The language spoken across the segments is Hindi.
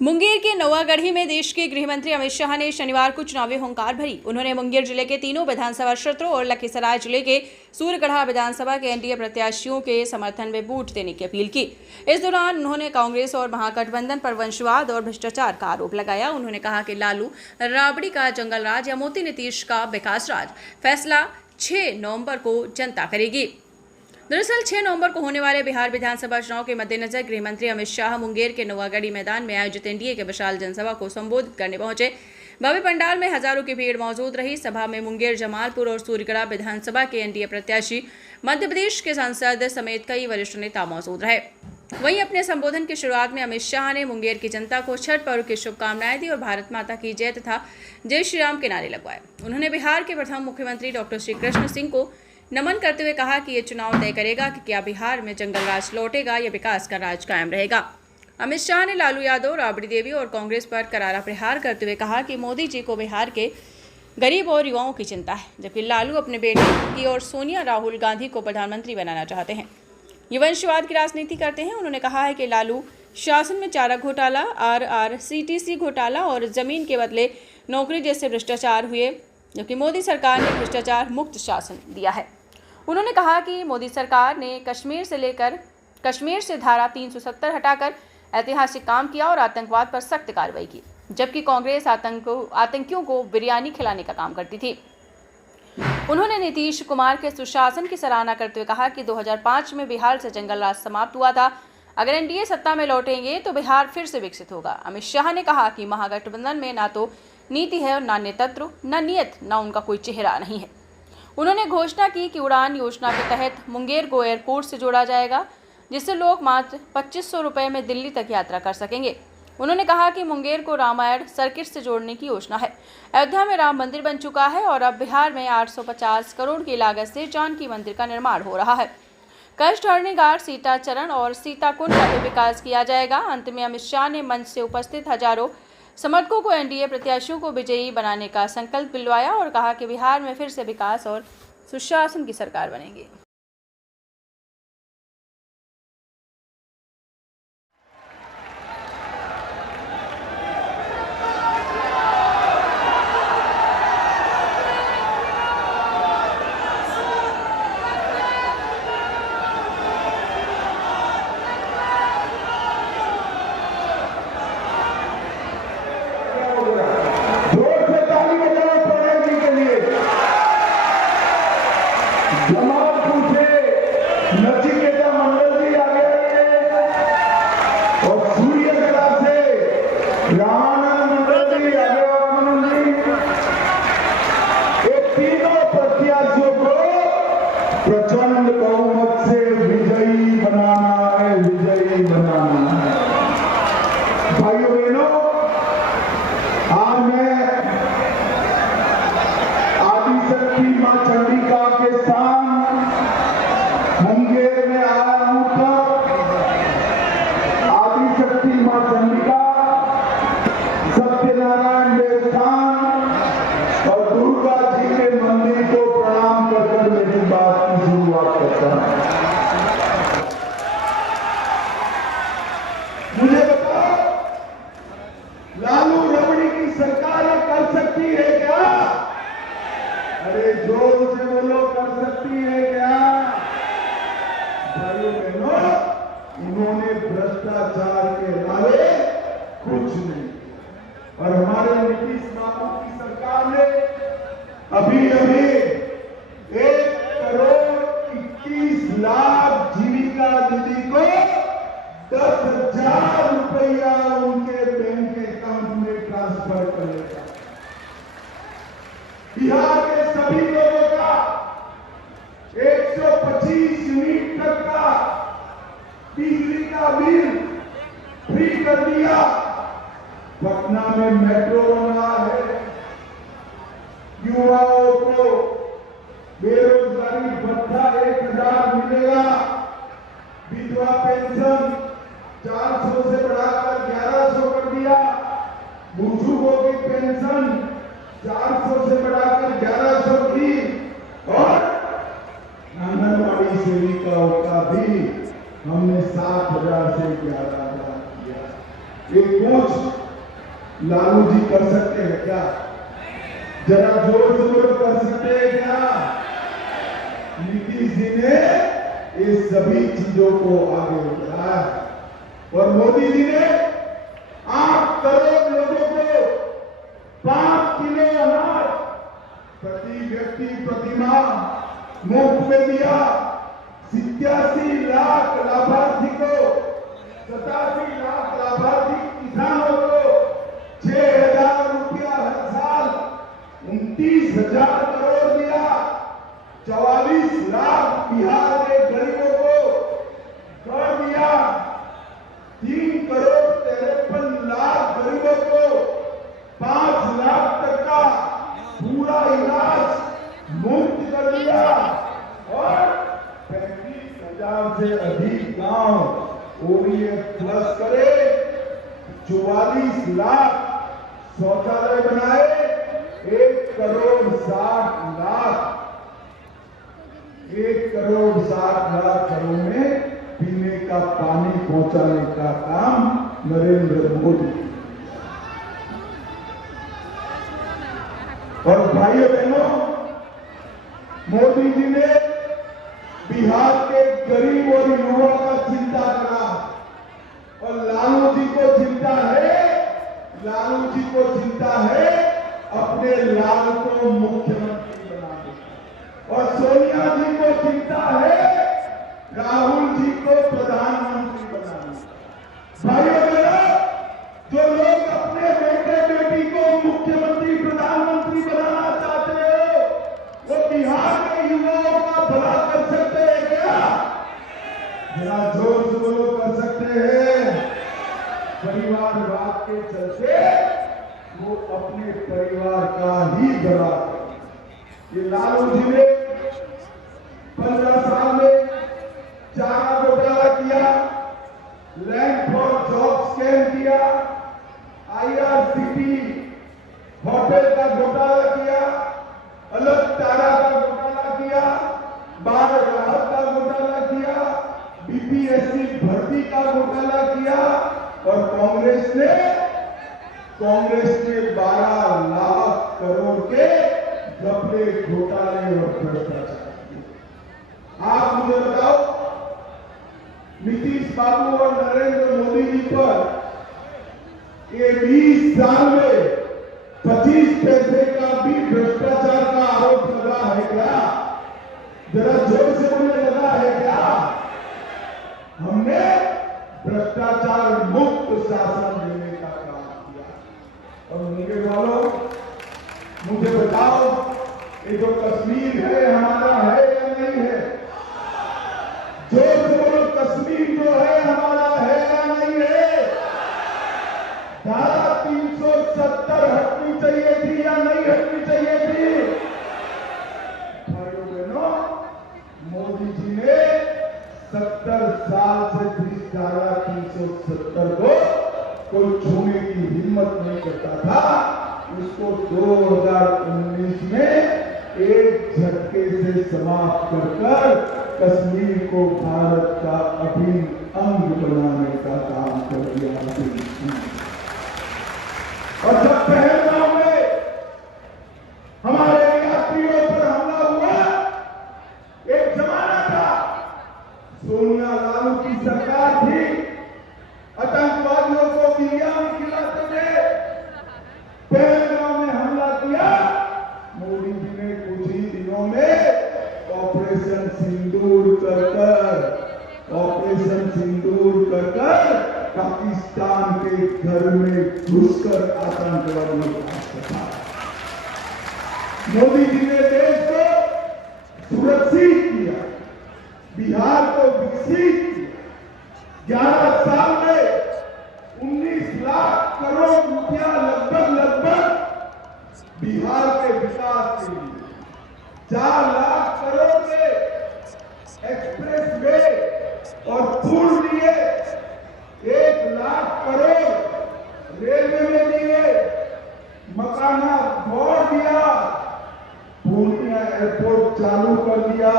मुंगेर के नवागढ़ी में देश के गृह मंत्री अमित शाह ने शनिवार को चुनावी हुंकार भरी। उन्होंने मुंगेर जिले के तीनों विधानसभा क्षेत्रों और लखीसराय जिले के सूर्यगढ़ा विधानसभा के एनडीए प्रत्याशियों के समर्थन में वोट देने की अपील की। इस दौरान उन्होंने कांग्रेस और महागठबंधन पर वंशवाद और भ्रष्टाचार का आरोप लगाया। उन्होंने कहा कि लालू राबड़ी का जंगल राज या मोदी नीतीश का विकास राज फैसला 6 नवंबर को जनता करेगी। दरअसल 6 नवंबर को होने वाले बिहार विधानसभा चुनाव के मद्देनजर गृह मंत्री अमित शाह मुंगेर के नवागढ़ी मैदान में आयोजित एनडीए के विशाल जनसभा को संबोधित करने पहुंचे। भव्य पंडाल में हजारों की भीड़ मौजूद रही। सभा में मुंगेर, जमालपुर और सूर्यगढ़ा विधानसभा के एनडीए प्रत्याशी, मध्य प्रदेश के सांसद समेत कई वरिष्ठ नेता मौजूद रहे। वहीं अपने संबोधन की शुरुआत में अमित शाह ने मुंगेर की जनता को छठ पर्व की शुभकामनाएं दी और भारत माता की जय तथा जय श्री राम के नारे लगवाए। उन्होंने बिहार के प्रथम मुख्यमंत्री डॉक्टर श्री कृष्ण सिंह को नमन करते हुए कहा कि ये चुनाव तय करेगा कि क्या बिहार में जंगल राज लौटेगा या विकास का राज कायम रहेगा। अमित शाह ने लालू यादव, राबड़ी देवी और कांग्रेस पर करारा प्रहार करते हुए कहा कि मोदी जी को बिहार के गरीब और युवाओं की चिंता है, जबकि लालू अपने बेटे की और सोनिया राहुल गांधी को प्रधानमंत्री बनाना चाहते हैं। ये वंशवाद की राजनीति करते हैं। उन्होंने कहा है कि लालू शासन में चारा घोटाला, RRCTC घोटाला और जमीन के बदले नौकरी जैसे भ्रष्टाचार हुए, जबकि मोदी सरकार ने भ्रष्टाचार मुक्त शासन दिया है। उन्होंने कहा कि मोदी सरकार ने कश्मीर से धारा 370 हटाकर ऐतिहासिक काम किया और आतंकवाद पर सख्त कार्रवाई की, जबकि कांग्रेस आतंकियों को बिरयानी खिलाने का काम करती थी। उन्होंने नीतीश कुमार के सुशासन की सराहना करते हुए कहा कि 2005 में बिहार से जंगल राज समाप्त हुआ था। अगर एनडीए सत्ता में लौटेंगे तो बिहार फिर से विकसित होगा। अमित शाह ने कहा कि महागठबंधन में ना तो नीति है और ना नेतृत्व, ना नियत, ना उनका कोई चेहरा नहीं है। उन्होंने घोषणा की कि उड़ान योजना के तहत मुंगेर को एयरपोर्ट से जोड़ा जाएगा, जिससे लोग मात्र 2500 रुपये में दिल्ली तक यात्रा कर सकेंगे। उन्होंने कहा कि मुंगेर को रामायण सर्किट से जोड़ने की योजना है। अयोध्या में राम मंदिर बन चुका है और अब बिहार में 850 करोड़ की लागत से जानकी मंदिर का निर्माण हो रहा है। कष्टहरणी घाट, सीता चरण और सीता कुंड का भी विकास किया जाएगा। अंत में अमित शाह ने मंच से उपस्थित हजारों समर्थकों को एनडीए प्रत्याशियों को विजयी बनाने का संकल्प दिलवाया और कहा कि बिहार में फिर से विकास और सुशासन की सरकार बनेगी। जमालपुर से नचिकेता मंडल जी आ गए और सूर्यगढ़ा से रामानंद मंडल जी आ गए। ये तीनों प्रत्याशियों को प्रचंड बहुमत से विजयी बनाना है, विजयी बनाना है। भाइयों बहनों, आज मैं आदिशक्ति मां चंडिका के साथ मुंगेर में आया हूं। तो आदिशक्ति मां चंडिका, सत्यनारायण देवस्थान और दुर्गा जी के मंदिर को प्रणाम कर मेरी बात की शुरुआत करता हूं। मुझे बताओ, लालू रबड़ी की सरकार कर सकती है क्या? अरे जोर से बोलो, कर सकती है क्या? भाइयों बहनों, इन्होंने भ्रष्टाचार के अलावे कुछ नहीं। और हमारे नीतीश बाबू की सरकार ने अभी 1 करोड़ 21 लाख जीविका दीदी को 10,000 रुपया उनके बैंक अकाउंट में ट्रांसफर करेगा। बिहार के सभी लोगों का 125 यूनिट तक का बिजली का बिल फ्री कर दिया। पटना में मेट्रो बन रहा है। युवाओं को बेरोजगारी भत्ता 1,000 मिलेगा। विधवा पेंशन 400 से बढ़ाकर 1100 कर दिया। बुजुर्गों की पेंशन 400 से बढ़ाकर 1100 की और आंगनबाड़ी सेविकाओं का भी हमने 7,000 से 11,000 किया। ये कुछ लालू जी कर सकते हैं क्या? जरा जोर से बोलो, कर सकते हैं क्या? नीतीश जी ने ये सभी चीजों को आगे बढ़ाया और मोदी जी ने 8 करोड़ लोगों को 5 किलो अनाज प्रति व्यक्ति प्रति माह मुफ्त में दिया। 87 लाख लाभार्थी को, 87 लाख लाभार्थी किसानों को 6,000 रुपया हर साल 29,000 करोड़ दिया। 44 लाख बिहार के गरीबों को कर दिया। 3 करोड़ 53 लाख गरीबों को 5 लाख तक का पूरा इलाज मुफ्त कर दिया और 35,000 से अधिक गांव ओडीएफ प्लस करे। 44 लाख शौचालय बनाए। 1 करोड़ 60 लाख 1 करोड़ 60 लाख घरों में पीने का पानी पहुंचाने का काम नरेंद्र मोदी। और भाइयों बहनों, मोदी जी ने बिहार के गरीब और युवा का चिंता करा और लालू जी को चिंता है अपने लाल को मुख्यमंत्री बनाने और सोनिया जी को चिंता है राहुल जी को प्रधानमंत्री बनाने। भाइयों बहनों, जो लोग अपने बेटे बेटी को मुख्यमंत्री प्रधानमंत्री बनाना चाहते हो, वो बिहार के युवाओं का भला कर सकते हैं क्या? जरा जोर से बोलो, कर सकते हैं? परिवारवाद के चलते वो अपने परिवार का ही भला करे। ये लालू जी ने 15 साल में चारा घोटाला किया, लैंड फॉर जॉब स्कैम किया, IRCT होटल का घोटाला किया, अलग तारा का घोटाला किया, बाढ़ राहत का घोटाला किया, BPSC भर्ती का घोटाला किया और कांग्रेस ने 12 लाख करोड़ के घपले घोटाले और भ्रष्टाचार किए। आप मुझे बताओ, नीतीश बाबू और नरेंद्र मोदी जी पर ये 20 साल में 25 पैसे का भी भ्रष्टाचार का आरोप लगा है क्या? जरा जोर से बोलने लगा है क्या? हमने भ्रष्टाचार मुक्त शासन देने का काम किया। और मुंगेर वालों, मुझे बताओ, ये जो कश्मीर है हमारा है या नहीं है? जोर से बोलो, कश्मीर जो है हमारा है या नहीं है? धारा 370 हटनी चाहिए थी या नहीं हटनी चाहिए थी? भाइयों बहनों, मोदी जी ने 70 साल से भी धारा 370 को कोई छूने की हिम्मत नहीं करता था। उसको 2019 में एक झटके से समाप्त कर कश्मीर को भारत का अभिन्न अंग बनाने का काम कर दिया। और जब पहलगाम में हमारे यात्रियों पर हमला हुआ, एक जमाना था, सोनिया लालू की सरकार थी, आतंकवादियों को बिरयानी खिलाते थे, पहलगाम में हमला किया। मोदी जी ने कुछ ही दिनों में ऑपरेशन सिंदूर कर पाकिस्तान के घर में घुसकर आतंकवादियों का सफा। मोदी जी ने देश को सुरक्षित किया, बिहार को विकसित किया। 11 साल में 19 लाख करोड़ रुपया लगभग बिहार के विकास के लिए, 4 लाख करोड़ के एक्सप्रेस वे और पुल दिए, 1 लाख करोड़ रेलवे में दिए, मकाना मोड़ दिया, पूर्णिया एयरपोर्ट चालू कर दिया,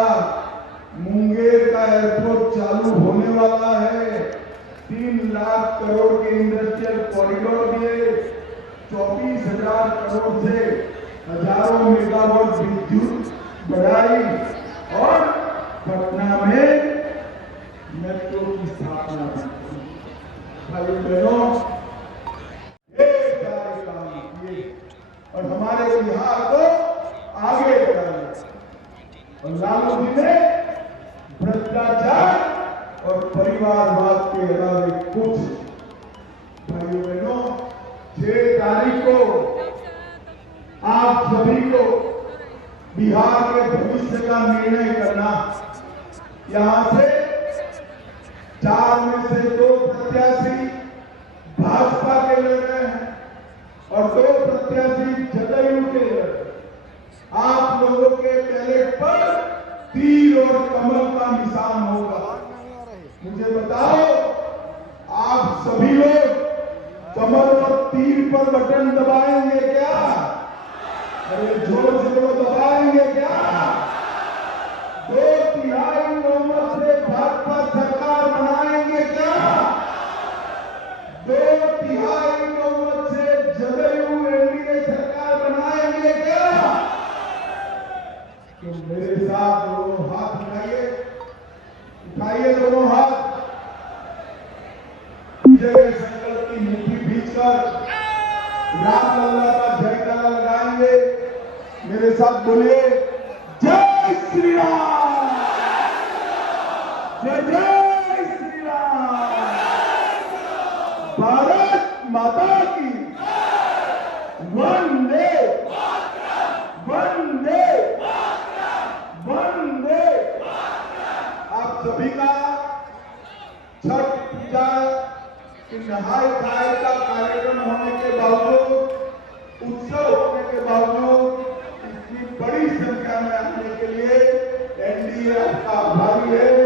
मुंगेर का एयरपोर्ट चालू होने वाला है, 3 लाख करोड़ के इंडस्ट्रियल कॉरिडोर दिए, 24,000 करोड़ से हजारों मेगावाट विद्युत बढ़ाई और पटना में मेट्रो की स्थापना की। भाई बहनों, ये सारे काम किए और हमारे बिहार को आगे बढ़ाया। और लालू जी ने भ्रष्टाचार और परिवारवाद के अलावा कुछ, भाइयों बहनों, 6 तारीख को आप सभी को बिहार के भविष्य का निर्णय करना। यहां से 4 में से 2 प्रत्याशी भाजपा के लड़ रहे हैं और 2 प्रत्याशी जदयू के लड़ रहे हैं। आप लोगों के बैलेट पर तीर और कमल का निशान होगा। मुझे बताओ, आप सभी लोग कमल और तीर पर बटन दबाएंगे क्या? अरे जोर से तो दबाएंगे क्या? 2/3 बहुमत से भाजपा सरकार बनाएंगे क्या? 2/3 बहुमत से जदयू एनडीए सरकार बनाएंगे क्या? तो मेरे साथ दोनों हाथ उठाइए, उठाइए दोनों हाथ, विजय के संकल्प की मुट्ठी भींचकर रामलला का जयकारा लगाएंगे। मेरे साथ बोलिए, जय श्री राम, जय जय श्री राम, भारत माता की वंदे वंदे वंदे। आप सभी का छठ पूजा की नहाय खाए का कार्यक्रम होने के बावजूद, उत्सव होने के बावजूद इतनी बड़ी संख्या में आने के लिए एनडीए आपका आभारी है।